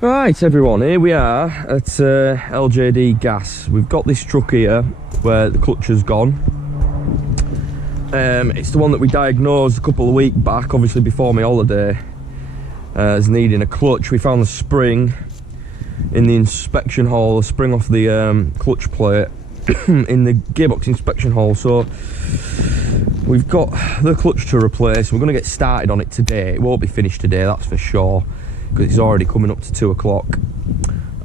Right everyone, here we are at LJD Gas. We've got this truck here where the clutch has gone. It's the one that we diagnosed a couple of weeks back, obviously before my holiday, as needing a clutch. We found the spring in the inspection hall, a spring off the clutch plate in the gearbox inspection hall. So we've got the clutch to replace. We're going to get started on it today. It won't be finished today, that's for sure, because it's already coming up to 2 o'clock.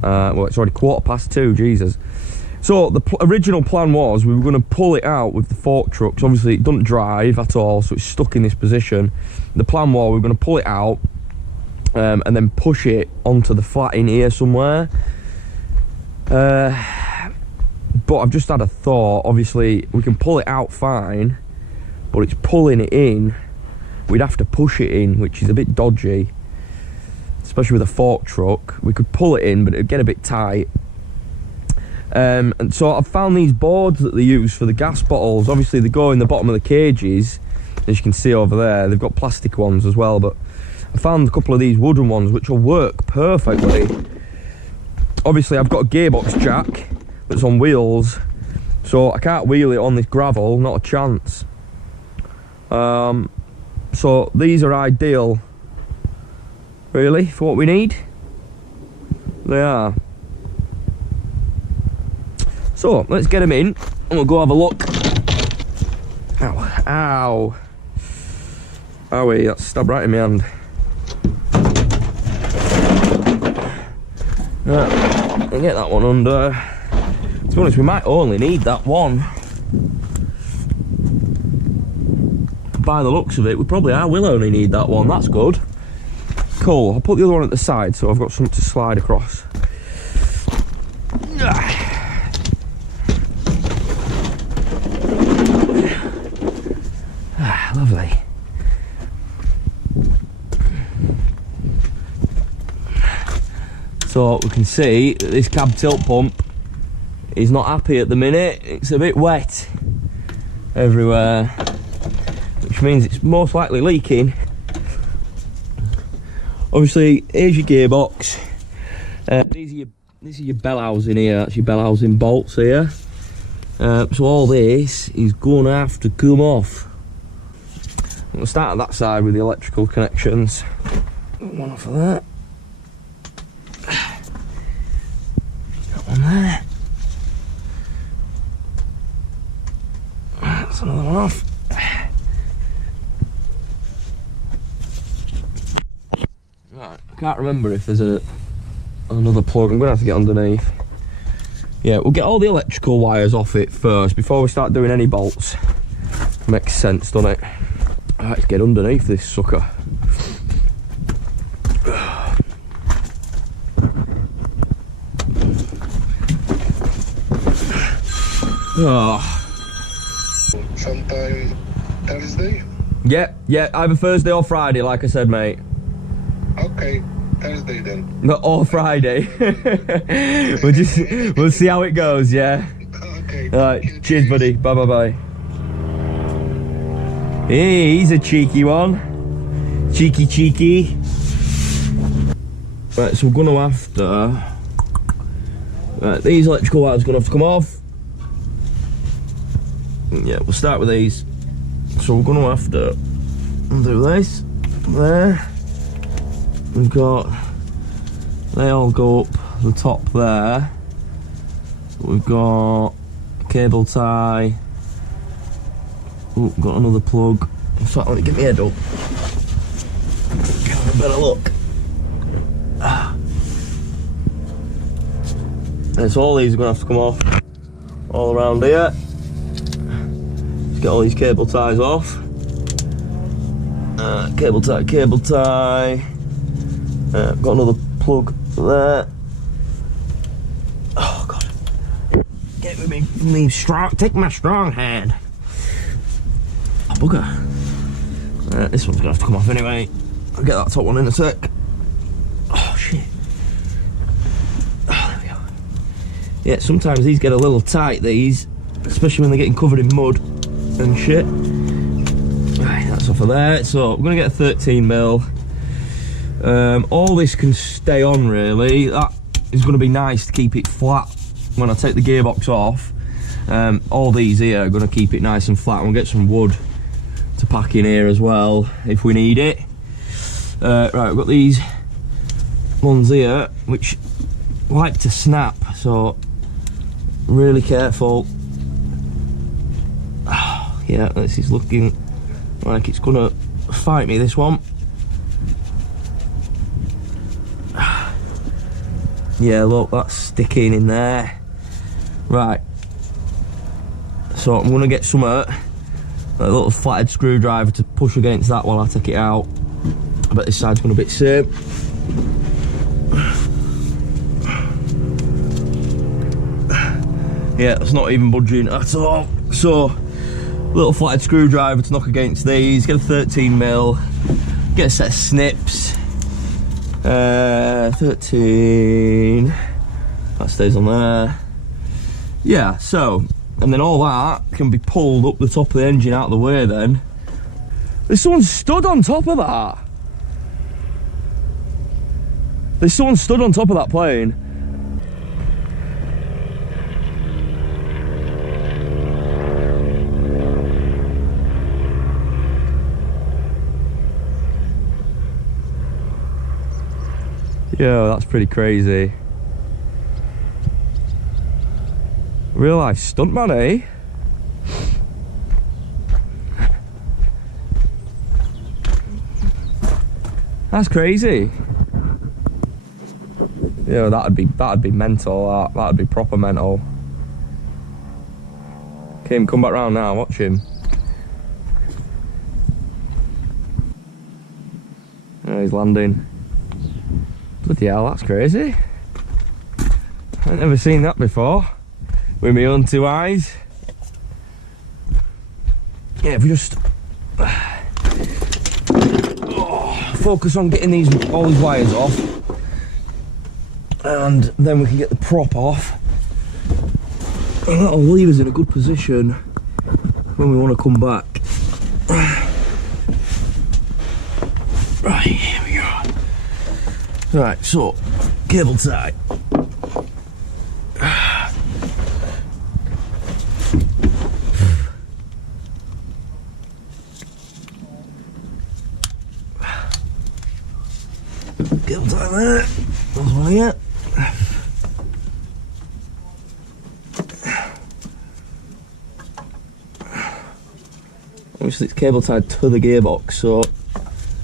Well, it's already 2:15, Jesus. So the original plan was we were going to pull it out with the fork trucks. Obviously it doesn't drive at all, so it's stuck in this position. The plan was we were going to pull it out and then push it onto the flat in here somewhere. But I've just had a thought. Obviously we can pull it out fine, but it's pulling it in. We'd have to push it in, which is a bit dodgy, especially with a fork truck. We could pull it in, but it'd get a bit tight. And so I've found these boards that they use for the gas bottles. Obviously they go in the bottom of the cages, as you can see over there. They've got plastic ones as well, but I found a couple of these wooden ones which will work perfectly. Obviously I've got a gearbox jack that's on wheels, so I can't wheel it on this gravel, not a chance. So these are ideal, really, for what we need. They are. So let's get them in and we'll go have a look. Ow, ow. Owie, that stabbed right in my hand. Right, I'll get that one under. To be honest, we might only need that one. By the looks of it, we probably will only need that one. That's good. Cool, I'll put the other one at the side so I've got something to slide across. Lovely. So we can see that this cab tilt pump is not happy at the minute. It's a bit wet everywhere, which means it's most likely leaking. Obviously, here's your gearbox. This is your bell housing here. That's your bell housing bolts here. So all this is going to have to come off. We'll start at that side with the electrical connections. One off of that. That one there. That's another one off. Right, I can't remember if there's another plug. I'm going to have to get underneath. Yeah, we'll get all the electrical wires off it first before we start doing any bolts. Makes sense, doesn't it? Right, let's get underneath this sucker. Oh. Sometime Thursday? Yeah, either Thursday or Friday, like I said, mate. Okay, Thursday then. No, or Friday. we'll see how it goes, yeah? Okay. Alright, cheers buddy, bye. Hey, he's a cheeky one. Cheeky. Right, so we're going to have to... Right, these electrical wires are going to have to come off. Yeah, we'll start with these. So we're going to have to undo this. There. We've got... They all go up the top there. We've got cable tie. Oh, got another plug. In fact, let me get my head up. Get a better look. And so all these are going to have to come off. All around here. Let's get all these cable ties off. Cable tie. Got another plug there. Oh, God. Get it with me strong. Take my strong hand. Oh, bugger. This one's going to have to come off anyway. I'll get that top one in a sec. Oh, shit. Oh, there we go. Yeah, sometimes these get a little tight, these. Especially when they're getting covered in mud and shit. Right, that's off of there. So, we're going to get a 13mm. All this can stay on really. That is going to be nice to keep it flat when I take the gearbox off. All these here are going to keep it nice and flat. We'll get some wood to pack in here as well if we need it. Right, we've got these ones here which like to snap, so really careful. Yeah, this is looking like it's gonna fight me, this one. Yeah, look, that's sticking in there. Right, so I'm gonna get a little flathead screwdriver to push against that while I take it out. I bet this side's gonna be the same. Yeah, it's not even budging at all. So, little flathead screwdriver to knock against these, get a 13mm, get a set of snips. 13, that stays on there. Yeah, so, and then all that can be pulled up the top of the engine out of the way then. There's someone stood on top of that. There's someone stood on top of that plane. Yo, that's pretty crazy. Real life stuntman, eh? That's crazy. Yeah, that'd be mental. That'd be proper mental. Kim, come back round now. Watch him. Oh, he's landing. Bloody hell, that's crazy. I've never seen that before with my own two eyes. Yeah, if we just focus on getting all these wires off, and then we can get the prop off, and that'll leave us in a good position when we want to come back. Right, here we go. Right, so cable tie. Cable tie there. There's one here. Obviously it's cable tied to the gearbox, so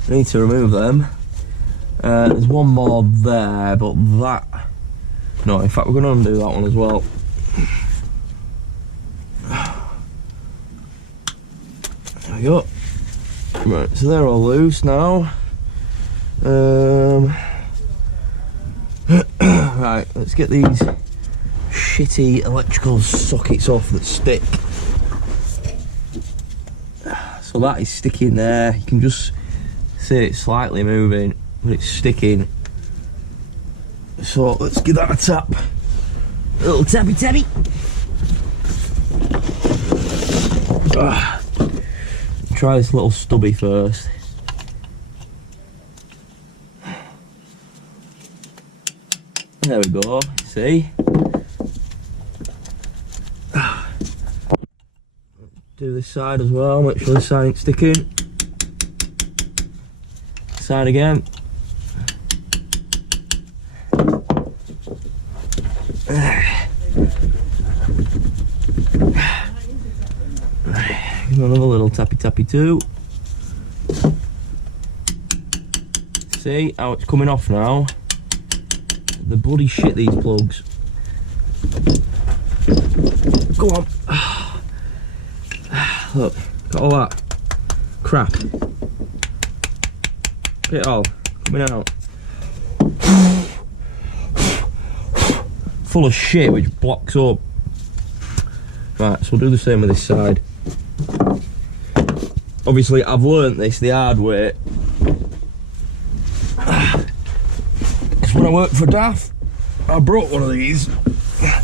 I need to remove them. There's one more there, but that... No, in fact we're going to undo that one as well. There we go. Right, so they're all loose now. Right, let's get these shitty electrical sockets off that stick. So that is sticking there. You can just see it slightly moving, but it's sticking. So let's give that a tap. A little tappy tappy. Try this little stubby first. There we go, see? Do this side as well, make sure this side ain't sticking. Side again. Give another little tappy tappy too. See how it's coming off now? The bloody shit, these plugs. Go on. Look, got all that crap. Look at it all coming out. Full of shit which blocks up. Right, so we'll do the same with this side. Obviously I've learnt this the hard way. Because when I worked for DAF, I broke one of these. I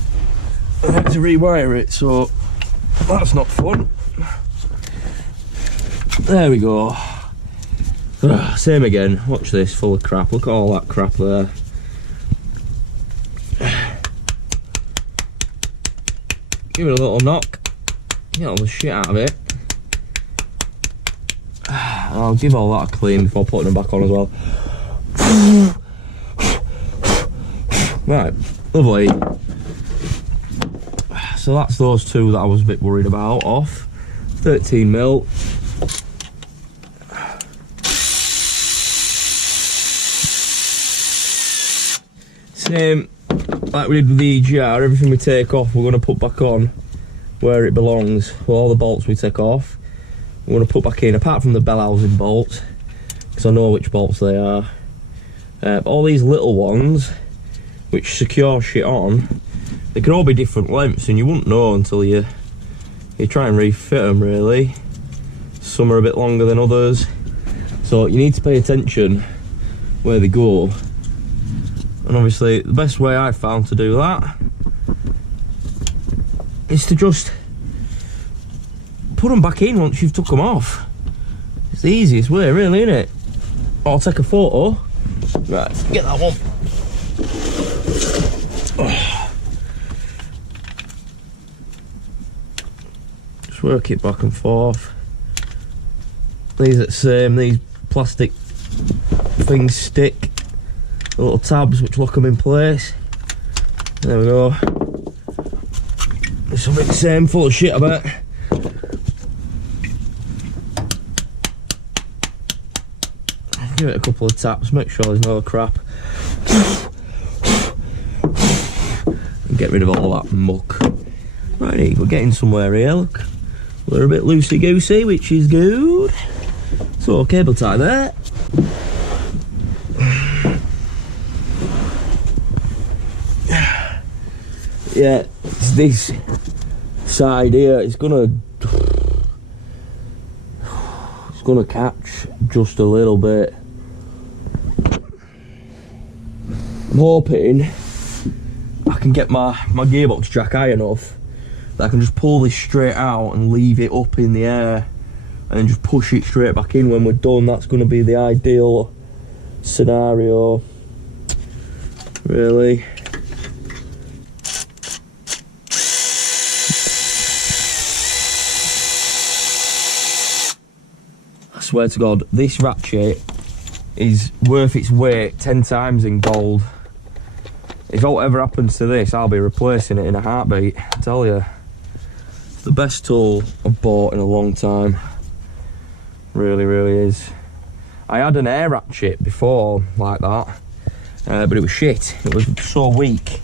had to rewire it, so that's not fun. There we go. Same again. Watch this, full of crap. Look at all that crap there. Give it a little knock. Get all the shit out of it. I'll give all that a clean before putting them back on as well. Right, lovely. So that's those two that I was a bit worried about off. 13mm. Same like we did with the EGR, everything we take off we're going to put back on where it belongs. Well, all the bolts we take off we're going to put back in, apart from the bell housing bolts, because I know which bolts they are. But all these little ones which secure shit on, they can all be different lengths and you wouldn't know until you try and refit them really. Some are a bit longer than others, so you need to pay attention where they go. And obviously the best way I've found to do that is to just put them back in once you've took them off. It's the easiest way really, isn't it? I'll take a photo. Right, get that one. Just work it back and forth. These are the same, these plastic things stick. The little tabs which lock them in place. There we go. This will be the same, full of shit I bet. Give it a couple of taps, make sure there's no crap. And get rid of all that muck. Righty, we're getting somewhere here, look. We're a bit loosey-goosey, which is good. So, cable tie there. Yeah, it's this side here, it's gonna catch just a little bit. I'm hoping I can get my gearbox jack high enough that I can just pull this straight out and leave it up in the air and then just push it straight back in when we're done. That's going to be the ideal scenario, really. I swear to God, this ratchet is worth its weight 10 times in gold. If whatever happens to this, I'll be replacing it in a heartbeat, I tell you. It's the best tool I've bought in a long time. Really, really is. I had an air ratchet before, like that, but it was shit. It was so weak.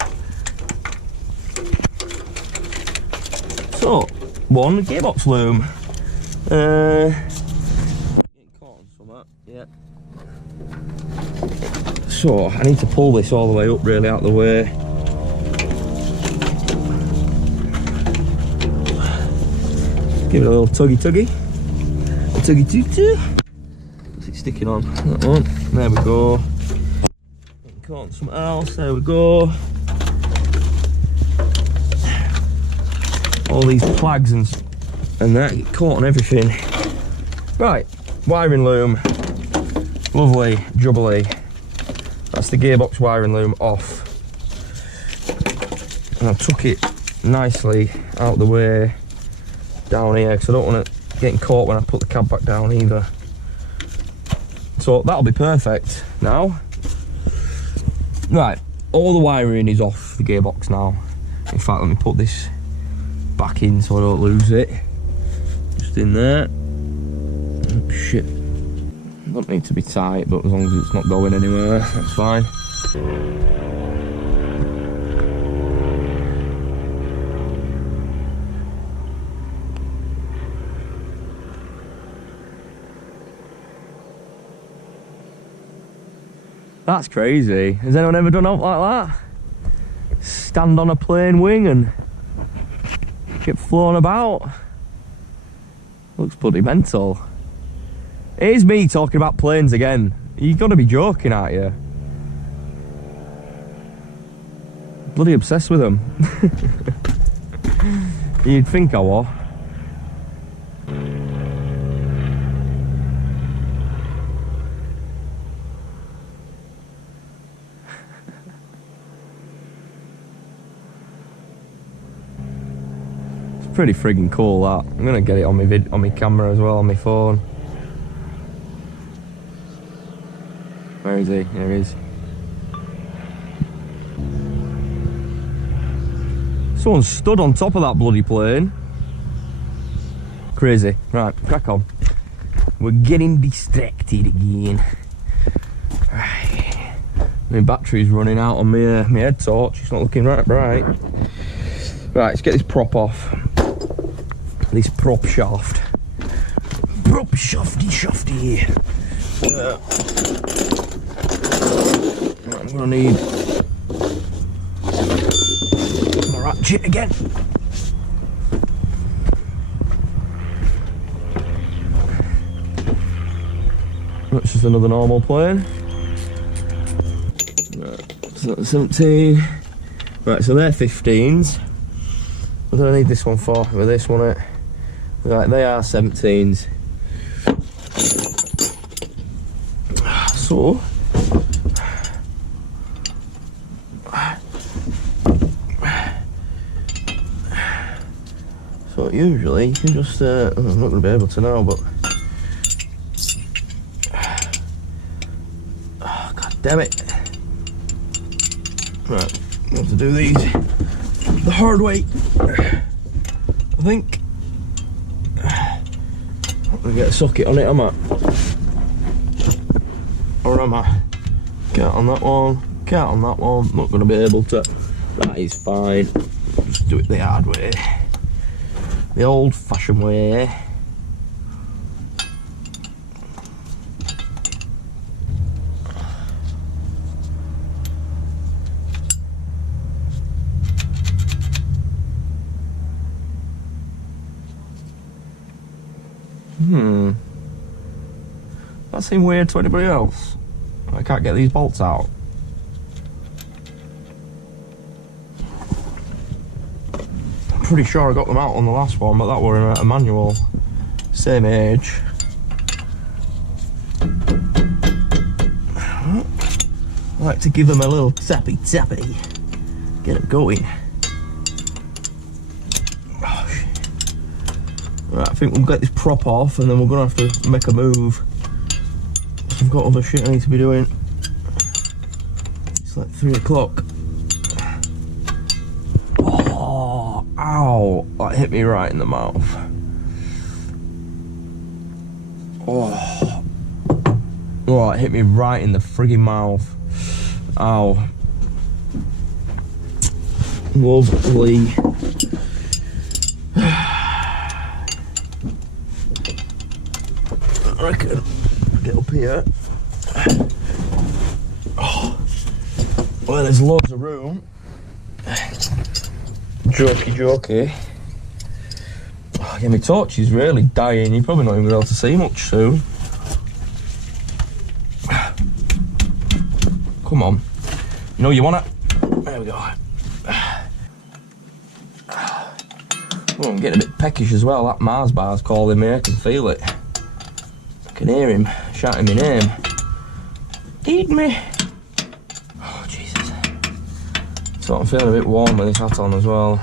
So, one gearbox loom. Yeah. So I need to pull this all the way up, really, out of the way. Give it a little tuggy. A tuggy. What's it sticking on? That one. There we go. Caught on something else. There we go. All these plugs and that get caught on everything. Right, wiring loom. Lovely, jubbly. That's the gearbox wiring loom off. And I took it nicely out of the way down here because I don't want it getting caught when I put the cab back down either. So that'll be perfect now. Right, all the wiring is off the gearbox now. In fact, let me put this back in so I don't lose it. Just in there. Oh, shit. Don't need to be tight, but as long as it's not going anywhere, that's fine. That's crazy. Has anyone ever done out like that? Stand on a plane wing and get flown about? Looks bloody mental. Here's me talking about planes again. You've got to be joking, aren't you? Bloody obsessed with them. You'd think I was. Pretty friggin' cool that. I'm gonna get it on my camera as well on my phone. Where is he? There he is. Someone stood on top of that bloody plane. Crazy. Right, crack on. We're getting distracted again. Right. My battery's running out on my head torch. It's not looking right bright. Right, let's get this prop off. This Propshaft. Shafty. I'm gonna need my ratchet again. That's just another normal plane. Right, so that's 17. Right, so they're 15s. What do I need this one for? With this one, it. Right, they are 17s. So usually you can just I'm not going to be able to now, but oh, god damn it. Right, I have to do these the hard way, I think. I'm going to get a socket on it, am I? Or am I? Can't on that one, can't on that one, not going to be able to. That is fine, just do it the hard way. The old fashioned way. That seemed weird to anybody else. I can't get these bolts out. I'm pretty sure I got them out on the last one, but that were a manual. Same age. I like to give them a little tappy. Get them going. Oh, shit. Right, I think we'll get this prop off and then we're going to have to make a move. I've got other shit I need to be doing. It's like 3 o'clock. Oh, ow. That hit me right in the mouth. Oh, it hit me right in the friggin' mouth. Ow. Lovely. I reckon get up here. Oh. Well, there's loads of room. Jokey. Oh, yeah, my torch is really dying. You're probably not even going to be able to see much soon. Come on. You know you want it? There we go. Oh, I'm getting a bit peckish as well. That Mars bar's calling me. I can feel it. I can hear him shouting my name. Eat me. Oh, Jesus. So I'm feeling a bit warm with this hat on as well.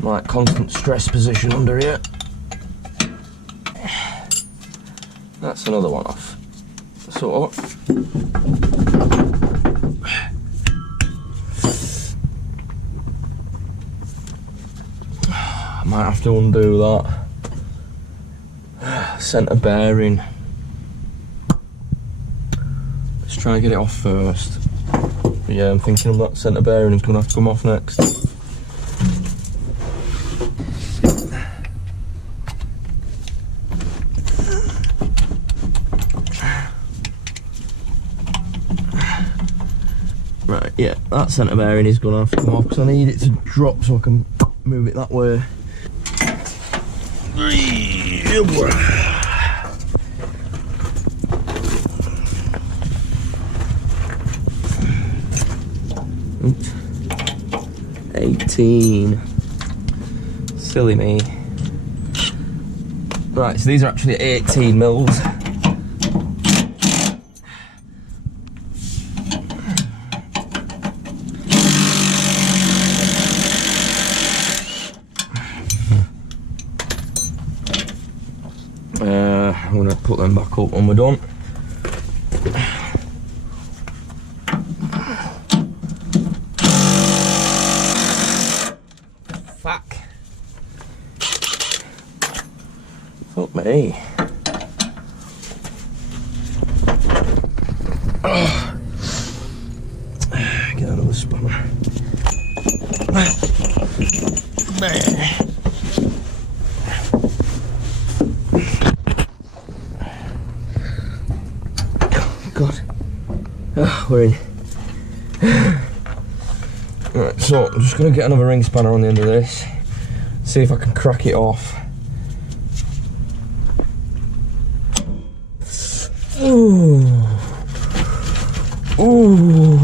Like constant stress position under here. That's another one off. So I might have to undo that centre bearing. Let's try and get it off first. But yeah, I'm thinking of that centre bearing is going to have to come off next. Right, yeah, that centre bearing is going to have to come off because I need it to drop so I can move it that way. Oops. 18. Silly me. Right, so these are actually 18 mils. put them back up when we're done. Fuck. Fuck me. Get another spanner. God. Oh, we're in. Right, so I'm just going to get another ring spanner on the end of this, see if I can crack it off. Ooh. Ooh.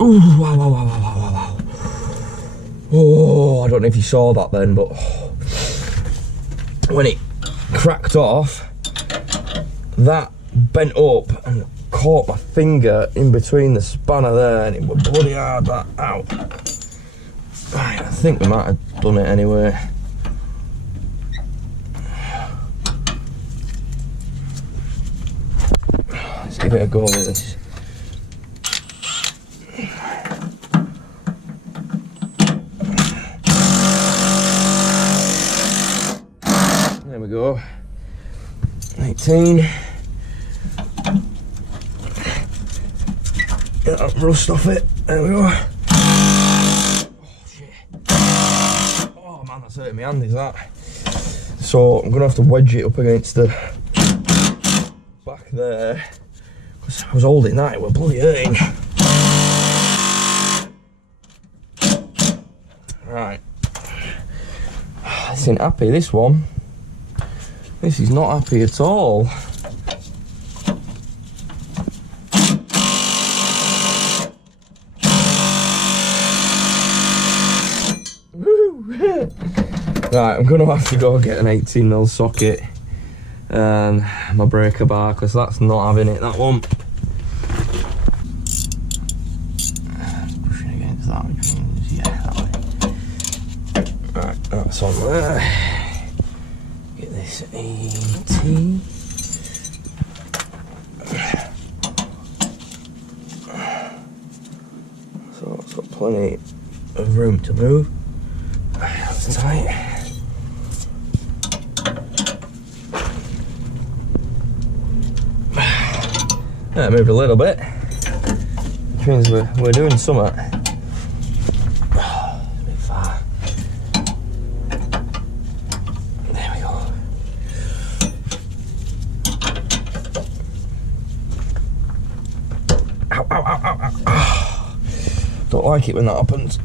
Ooh, wow, wow, wow, wow, wow, wow. Oh, I don't know if you saw that then, but when it cracked off, that bent up and caught my finger in between the spanner there, and it was bloody hard that out. Right, I think we might have done it anyway. Let's give it a go with this. There we go. 18. Get that rust off it. There we go. Oh shit. Oh man, that's hurting my hand, is that? So I'm gonna have to wedge it up against the back there. Because I was holding that, it was bloody hurting. Right. This ain't happy, this one. This is not happy at all. Right, I'm going to have to go get an 18mm socket and my breaker bar, because that's not having it, that one. Pushing against that, which means, yeah, that way. Right, that's on there. Get this 18. So it's got plenty of room to move. That's tight. Yeah, moved a little bit, which means we're doing something. It's a bit far. There we go. Ow, ow, ow, ow, ow. Don't like it when that happens.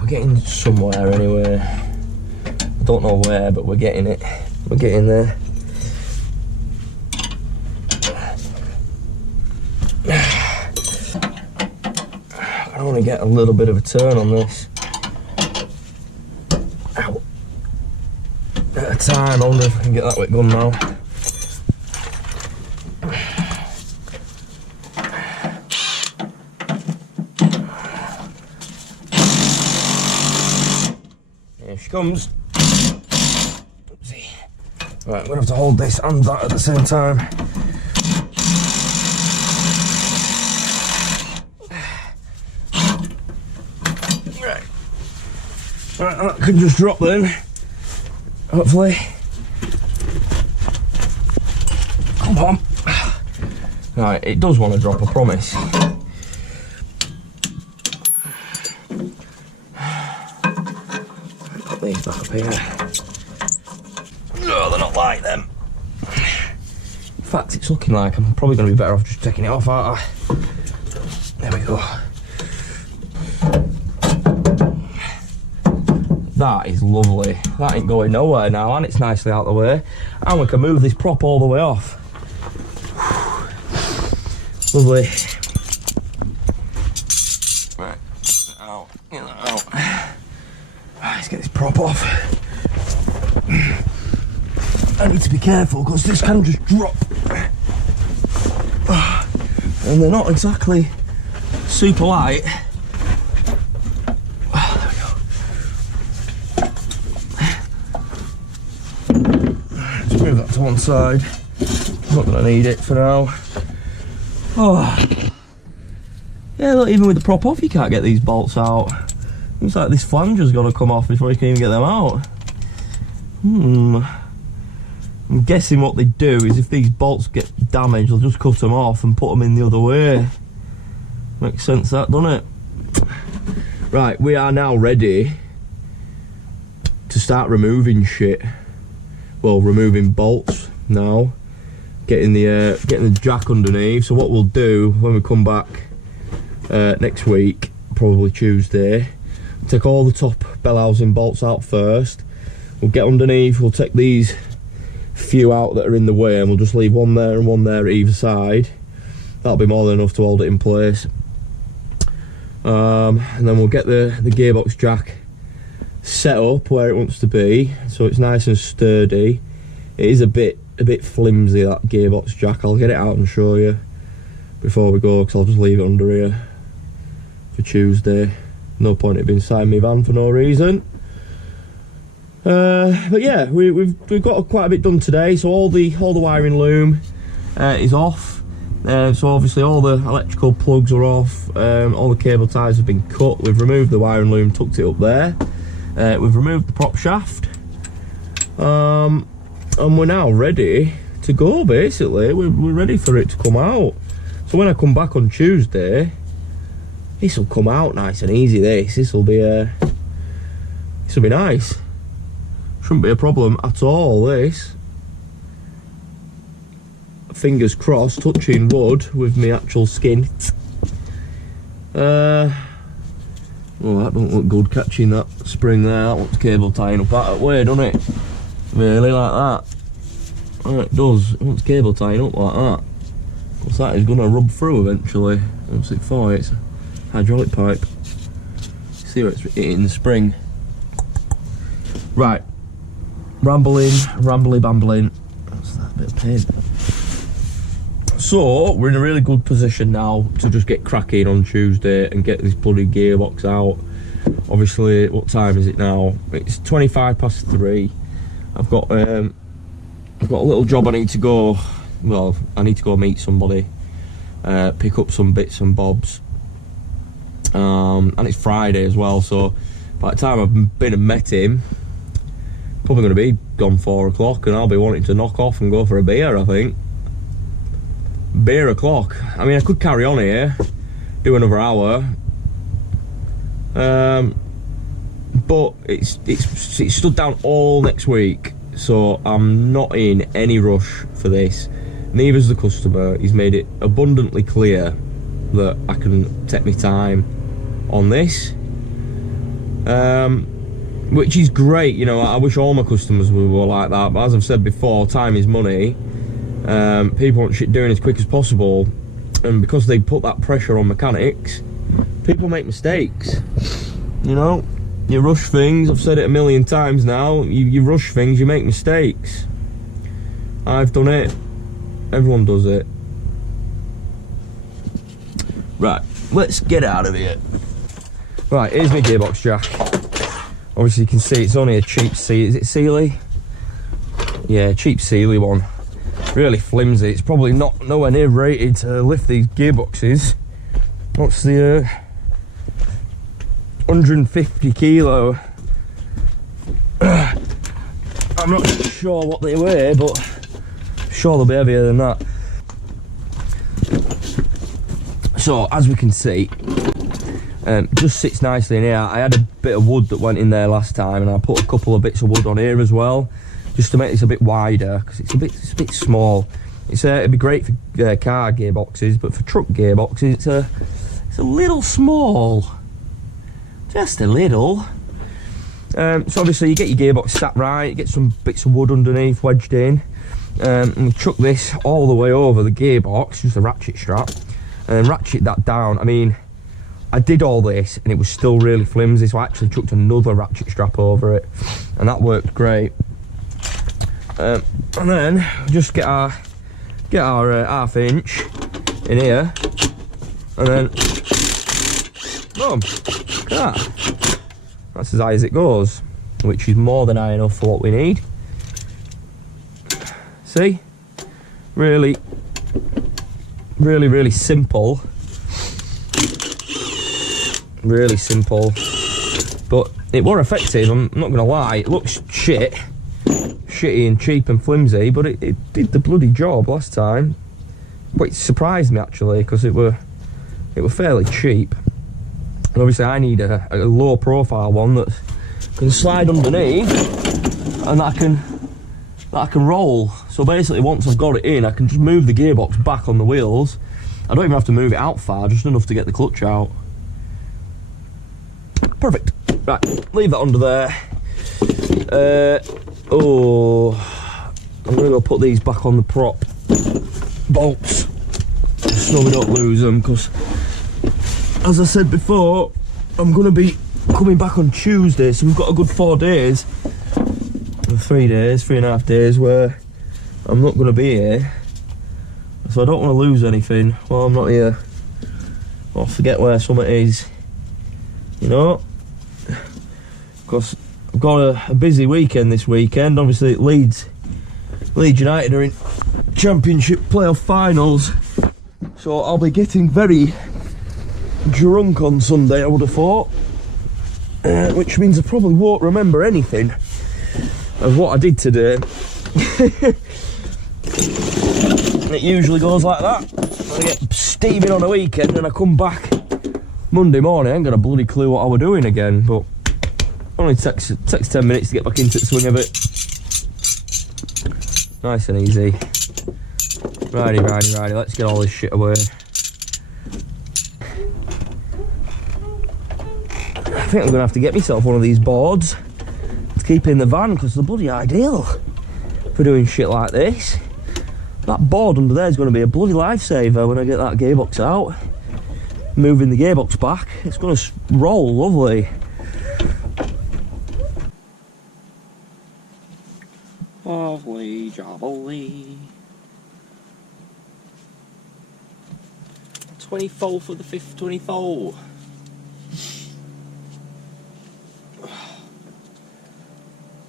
We're getting somewhere anyway. I don't know where, but we're getting it. We're getting there. I want to get a little bit of a turn on this. Ow. At a time, I wonder if I can get that with gun now. Here she comes. Right, I'm going to have to hold this and that at the same time. Right, that could just drop then, hopefully. Come on. Right, it does want to drop, I promise. Put these back up here. No, they're not like them. In fact, it's looking like I'm probably going to be better off just taking it off, aren't I? There we go. That is lovely. That ain't going nowhere now, and it's nicely out of the way. And we can move this prop all the way off. Lovely. Right, out, get that out. Right, let's get this prop off. I need to be careful because this can just drop. And they're not exactly super light. There we go. to one side. Not gonna need it for now. Oh. Yeah, look, even with the prop off, you can't get these bolts out. Looks like this flanger's got to come off before you can even get them out. I'm guessing what they do is if these bolts get damaged, they'll just cut them off and put them in the other way. Makes sense, that, doesn't it? Right, we are now ready to start removing shit. Well, removing bolts now. Getting the jack underneath. So what we'll do when we come back next week, probably Tuesday, take all the top bell housing bolts out first. We'll get underneath, we'll take these few out that are in the way, and we'll just leave one there and one there at either side. That'll be more than enough to hold it in place. And then we'll get the gearbox jack set up where it wants to be, so it's nice and sturdy. It is a bit flimsy, that gearbox jack. I'll get it out and show you before we go, because I'll just leave it under here for Tuesday. No point it being inside my van for no reason. But yeah, we've got quite a bit done today. So all the wiring loom is off. So obviously all the electrical plugs are off. All the cable ties have been cut. We've removed the wiring loom, tucked it up there. We've removed the prop shaft. And we're now ready to go, basically. We're ready for it to come out. So when I come back on Tuesday, this will come out nice and easy. This will be nice. Shouldn't be a problem at all, this. Fingers crossed, touching wood with my actual skin. Oh, that don't look good, catching that spring there. That looks cable tying up that way, doesn't it? Really, like that. Oh, it does. It wants cable tying up like that. What's that? It's gonna rub through eventually. What's it for? It's a hydraulic pipe. See where it's hitting the spring. Right. Rambling. What's that bit of pain? So we're in a really good position now to just get cracking on Tuesday and get this bloody gearbox out. Obviously, what time is it now? It's 3:25. I've got a little job I need to go. Well, I need to go meet somebody, pick up some bits and bobs, and it's Friday as well. So by the time I've been and met him, probably going to be gone 4 o'clock, and I'll be wanting to knock off and go for a beer. I think beer o'clock. I mean, I could carry on here, do another hour, but it's stood down all next week, so I'm not in any rush for this. Neither's the customer. He's made it abundantly clear that I can take my time on this, which is great. You know, I wish all my customers were like that, but as I've said before, time is money. People want shit doing as quick as possible, and because they put that pressure on mechanics, people make mistakes. You know, you rush things. I've said it a million times now. You rush things, you make mistakes. I've done it. Everyone does it. Right, let's get out of here. Right, here's my gearbox jack. Obviously you can see it's only a cheap Sealy. Is it Sealy? Yeah, cheap Sealy one. Really flimsy. It's probably nowhere near rated to lift these gearboxes. What's the 150 kilo? I'm not sure what they weigh, but sure they'll be heavier than that. So as we can see, just sits nicely in here. I had a bit of wood that went in there last time, and I put a couple of bits of wood on here as well, just to make this a bit wider, because it's a bit small. It'd be great for car gearboxes, but for truck gearboxes it's a little small, just a little. So obviously you get your gearbox sat right, get some bits of wood underneath wedged in, and we chuck this all the way over the gearbox, just a ratchet strap, and then ratchet that down. I mean, I did all this and it was still really flimsy, so I actually chucked another ratchet strap over it, and that worked great. And then just get our ½ inch in here, and then boom, look at that. That's as high as it goes, which is more than high enough for what we need. See? Really simple. Really simple. But it were effective, I'm not going to lie. It looks shitty and cheap and flimsy, but it did the bloody job last time. But it surprised me actually, because it were fairly cheap. And obviously I need a low profile one that can slide underneath and that I can roll. So basically once I've got it in, I can just move the gearbox back on the wheels. I don't even have to move it out far, just enough to get the clutch out. Perfect. Right, leave that under there. I'm gonna go put these back on the prop bolts so we don't lose them, because as I said before, I'm gonna be coming back on Tuesday, so we've got a good 4 days, 3.5 days where I'm not gonna be here, so I don't want to lose anything while I'm not here, or forget where something is, you know, because I've got a busy weekend this weekend. Obviously Leeds United are in Championship playoff finals, so I'll be getting very drunk on Sunday, I would have thought, which means I probably won't remember anything of what I did today. It usually goes like that. I get steaming on a weekend and I come back Monday morning, I ain't got a bloody clue what I were doing again, but only takes 10 minutes to get back into the swing of it. Nice and easy. Righty, let's get all this shit away. I think I'm going to have to get myself one of these boards to keep in the van, because they're bloody ideal for doing shit like this. That board under there is going to be a bloody lifesaver when I get that gearbox out. Moving the gearbox back, it's going to roll lovely. Lovely jobbly. 24 for the 5th 24.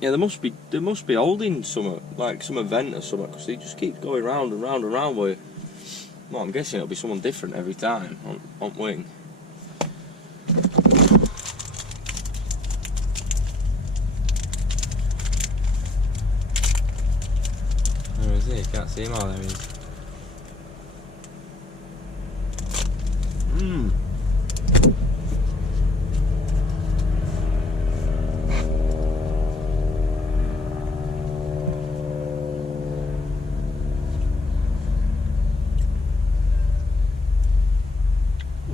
Yeah, they must be holding some, like some event or something, because they just keep going round and round and round with. Well, I'm guessing it'll be someone different every time on wing. Where is he? You can't see him. Oh, there he is.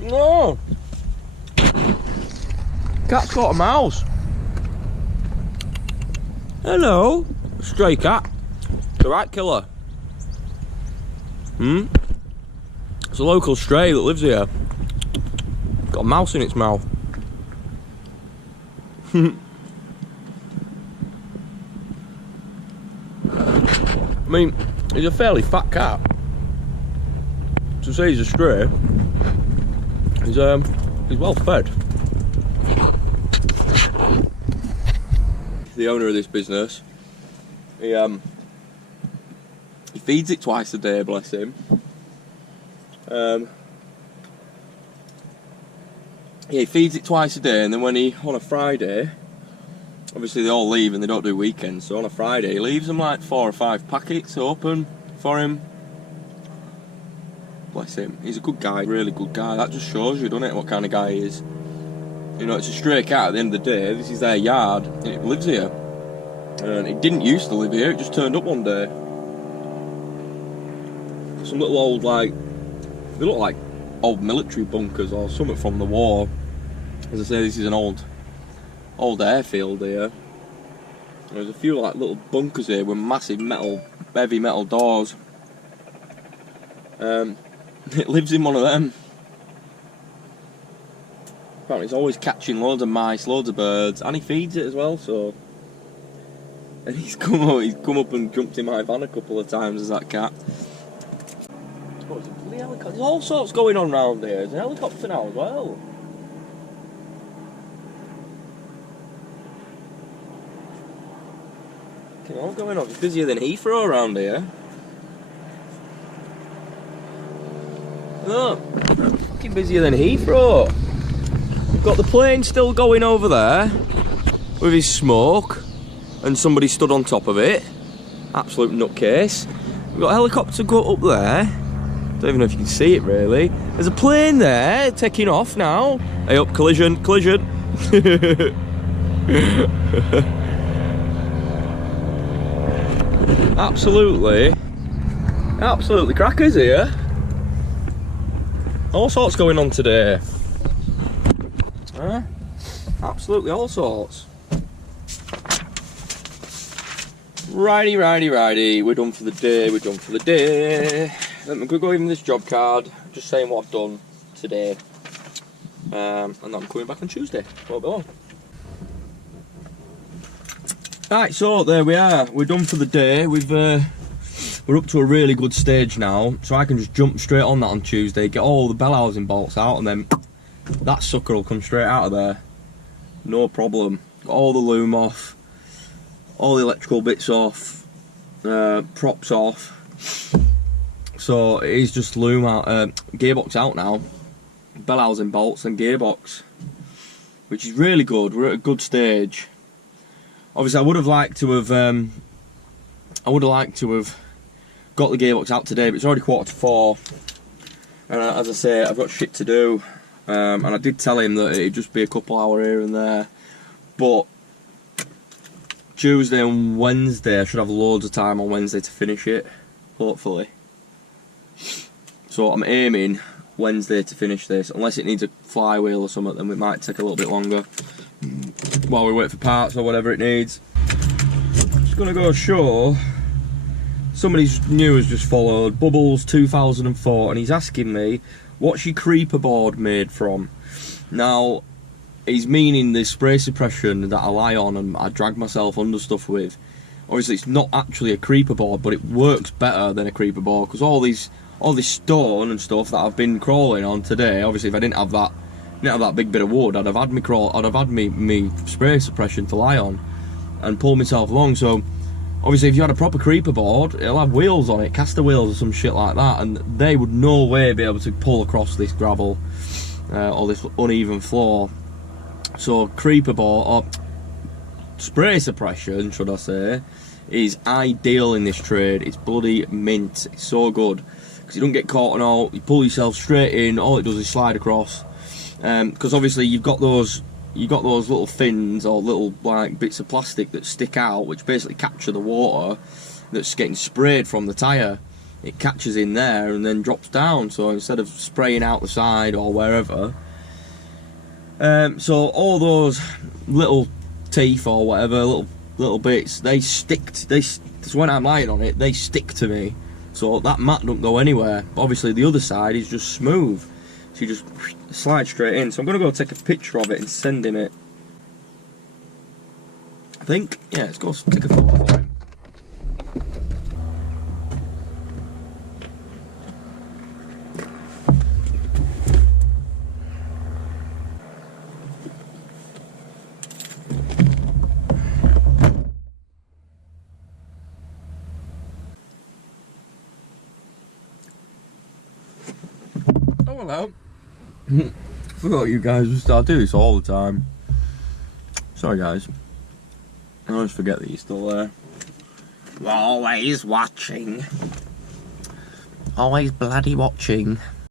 No! Cat's got a mouse. Hello, stray cat. The right killer. It's a local stray that lives here. Got a mouse in its mouth. I mean, he's a fairly fat cat. To say he's a stray, he's well fed. The owner of this business, he feeds it twice a day, bless him. Yeah, he feeds it twice a day, and then on a Friday, obviously they all leave and they don't do weekends, so on a Friday he leaves them like 4 or 5 packets open for him. Bless him. He's a good guy, really good guy. That just shows you, doesn't it, what kind of guy he is. You know, it's a stray cat at the end of the day. This is their yard, and it lives here. And it didn't used to live here, it just turned up one day. Some little old, like, they look like old military bunkers or something from the war. As I say, this is an old airfield here. There's a few like little bunkers here with massive heavy metal doors. It lives in one of them. Apparently it's always catching loads of mice, loads of birds, and he feeds it as well, so. And he's come up and jumped in my van a couple of times as that cat. Oh, there's a bloody helicopter. There's all sorts going on round here. There's a helicopter now as well. What's going on? It's busier than Heathrow around here. Oh, fucking busier than Heathrow. We've got the plane still going over there with his smoke, and somebody stood on top of it. Absolute nutcase. We've got a helicopter go up there. Don't even know if you can see it really. There's a plane there taking off now. Hey up, collision, collision. Absolutely crackers here. All sorts going on today. Huh? Absolutely all sorts. Righty, we're done for the day, Let me go give him this job card, just saying what I've done today. And I'm coming back on Tuesday. Won't be long. Right, so there we are. We're done for the day. We're up to a really good stage now, so I can just jump straight on that on Tuesday, get all the bell housing bolts out, and then that sucker will come straight out of there. No problem. Got all the loom off, all the electrical bits off, props off. So it is just loom out, gearbox out now, bell housing bolts and gearbox, which is really good. We're at a good stage. Obviously, I would have liked to have got the gearbox out today, but it's already 4:45, and as I say, I've got shit to do. And I did tell him that it'd just be a couple hour here and there, but Tuesday and Wednesday I should have loads of time on Wednesday to finish it, hopefully. So I'm aiming Wednesday to finish this, unless it needs a flywheel or something, then it might take a little bit longer while we wait for parts or whatever it needs. Just gonna go show, somebody new has just followed, Bubbles 2004, and he's asking me what's your creeper board made from. Now he's meaning the spray suppression that I lie on and I drag myself under stuff with. Obviously it's not actually a creeper board, but it works better than a creeper board, because all this stone and stuff that I've been crawling on today, obviously if I didn't have that big bit of wood, I'd have had me spray suppression to lie on and pull myself along. So obviously if you had a proper creeper board, it'll have wheels on it, caster wheels or some shit like that, and they would no way be able to pull across this gravel or this uneven floor. So creeper board, or spray suppression should I say, is ideal in this trade. It's bloody mint. It's so good because you don't get caught and all. You pull yourself straight in, all it does is slide across. Because obviously you've got those little fins or little like bits of plastic that stick out, which basically capture the water that's getting sprayed from the tyre. It catches in there and then drops down, so instead of spraying out the side or wherever, so all those little teeth or whatever, little bits, they stick, so when I'm lying on it, they stick to me, so that mat don't go anywhere. But obviously the other side is just smooth, so you just slide straight in. So I'm going to go take a picture of it and send him it. I think, yeah, let's go take a photo for him. Oh, hello. Forgot you guys, I do this all the time. Sorry guys. I always forget that you're still there. Always watching. Always bloody watching.